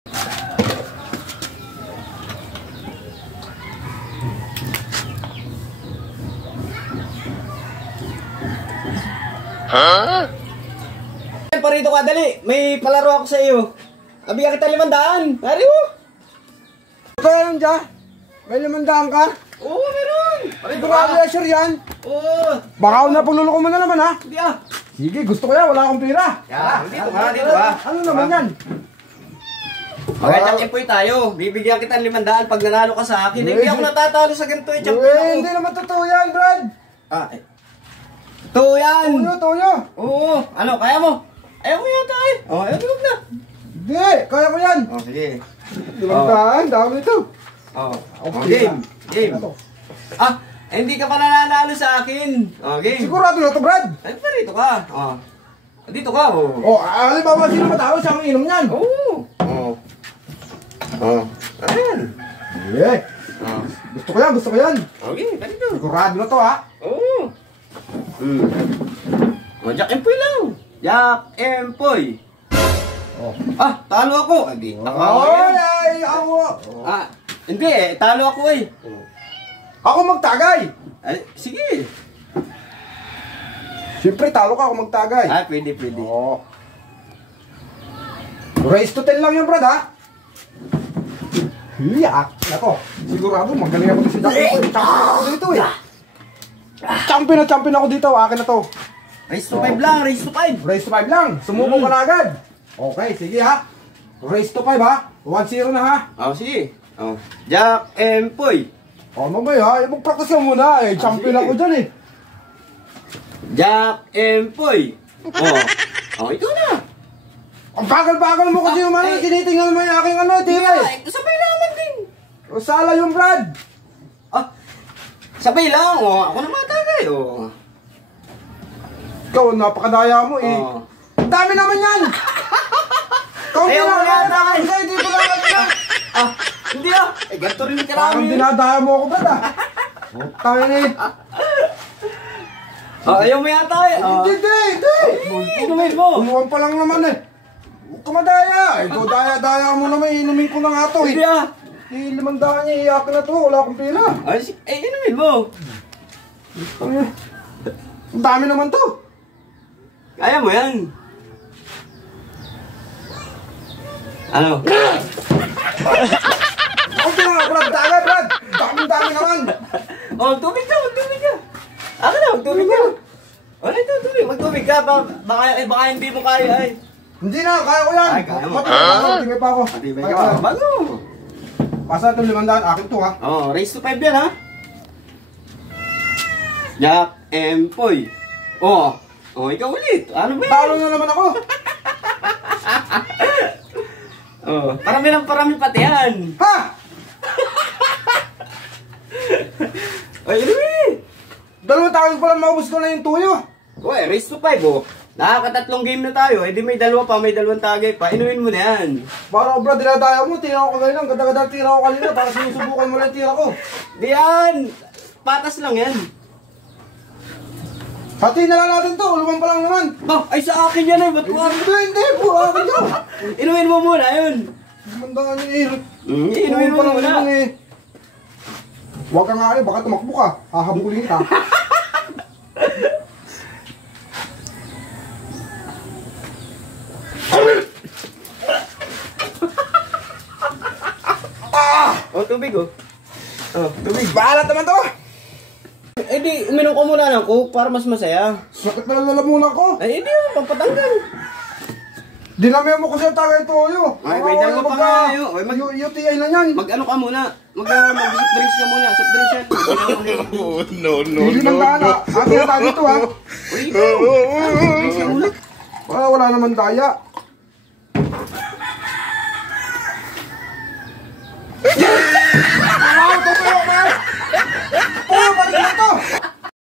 Huh? Parito ka, dali. May palaro ako sa iyo. Abigyan kita 500. Hari mo. Kaya lang dyan? May 500 ka? Oo, meron. Parito ka, pleasure yan. Oo. Baka ako na pagluloko mo na naman ha? Hindi ah. Sige, gusto ko yan. Wala akong pera. Dito ka. Ano naman yan? Magandang empoy tayo. Bibigyan kita ng 500 pag nanalo ka sa akin. Hindi ako natatalo sa ganito eh. Champion ako. Hindi naman totoo yan, Brad. Ito yan. Toyo. Oo. Ano, kaya mo? Ayaw mo yata eh. Ayaw mo na. Hindi, kaya ko yan. Sige. 500, dami ito. Game. Hindi ka pa nananalo sa akin. Game. Sigurado na to, Brad. Ay, parito ka. Dito ka. Halimbawa, sino matawag siyang inom yan? Ayan. Hindi. Gusto ko yan. Okay, parito. Sigurado na to, ha? Oo. Jack Empoy lang. Jack Empoy. Talo ako. Hindi. Ako. Hindi eh. Talo ako eh. Ako magtagay. Sige. Siyempre, talo ka ako magtagay. Pwede. Oo. Race to 10 lang yung Brad, ha? Hiyak. Ako, sigurado, magaling ako dito si Jack. Champion ako dito eh. Champion ako dito. Akin na to. Race to 5 lang. Race to 5. Race to 5 lang. Sumubok ka na agad. Okay, sige ha. Race to 5 ha. 1-0 na ha. Sige. Jack Empoy. Mamay ha. Mag-practice ka muna eh. Champion ako dyan eh. Jack Empoy. Ito na. Ang bagal-bagal mo kasi yung tinitingnan mo yung aking tira eh. Sabay naman din. Sala yung Brad. Sabay lang. Ako na matagay. Ikaw, napakadaya mo eh. Ang dami naman yan. Ayaw mo na natagay. Hindi ko na. Hindi ganito rin karami. Parang dinadaya mo ako, Brad ah. Tayo na eh. Ayaw mo yata eh. Hindi. Inumin mo. Tuluan pa lang naman eh. Huwag ka madaya. Ikaw daya mo naman. Inumin ko na nga to eh. Hindi 500 niya. Iyakin na to. Wala akong pera. Inumin mo. Ang dami naman to. Kaya mo yan. Ano? Okay na nga, Brad. Brad. Dami naman. Magtubig ka. Ako na, magtubig ka. Magtubig ka. Baka hindi mo kaya eh. Hindi na, kaya ko yan. Kaya mo. Matibay pa ako. Matibay ka pa. Bago. Pasa itong 500. Akin to ha. Race to 5 yan ha. Jack Empoy. Ikaw ulit. Ano ba yan? Talo na naman ako. Parami pati yan. Ha? Inumin. 2 taon pa lang maubos ko na yung tuyo. Race to 5 Nakakatatlong game na tayo. Di may 2 pa, may 2 tagay pa. Inumin mo na yan. Para Brad, dinadaya mo. Tira ko kagaling lang. Ganda-ganda tira ko kanina. Para sinusubukan mo lang tira ko. Di yan. Patas lang yan. Hatiin na lang natin to. Ulumang pa lang naman. Ay sa akin yan eh. Ba't mo? Hindi. Puro akin yun. Inumin mo muna yun. Mandaan niya eh. Inumin mo muna. Huwag ka nga rin. Baka tumakbo ka. Hahabulin ka. Tubig Tubig. Balat naman to. Di, uminom ko muna ng Coke para mas masaya. Sakit na lalamunan ko. Di pampatanggal. Dinamihan mo kasi ang tagay toyo. May 2 pa nga yun. UTI na yan. Mag-ano ka muna. Mag-soft drinks ka muna. Soft drinks yan. Hindi nang gana. Akin na tayo dito ha. Soft drinks ka muna. Wala naman daya. Tutuyo ka! Balik na to!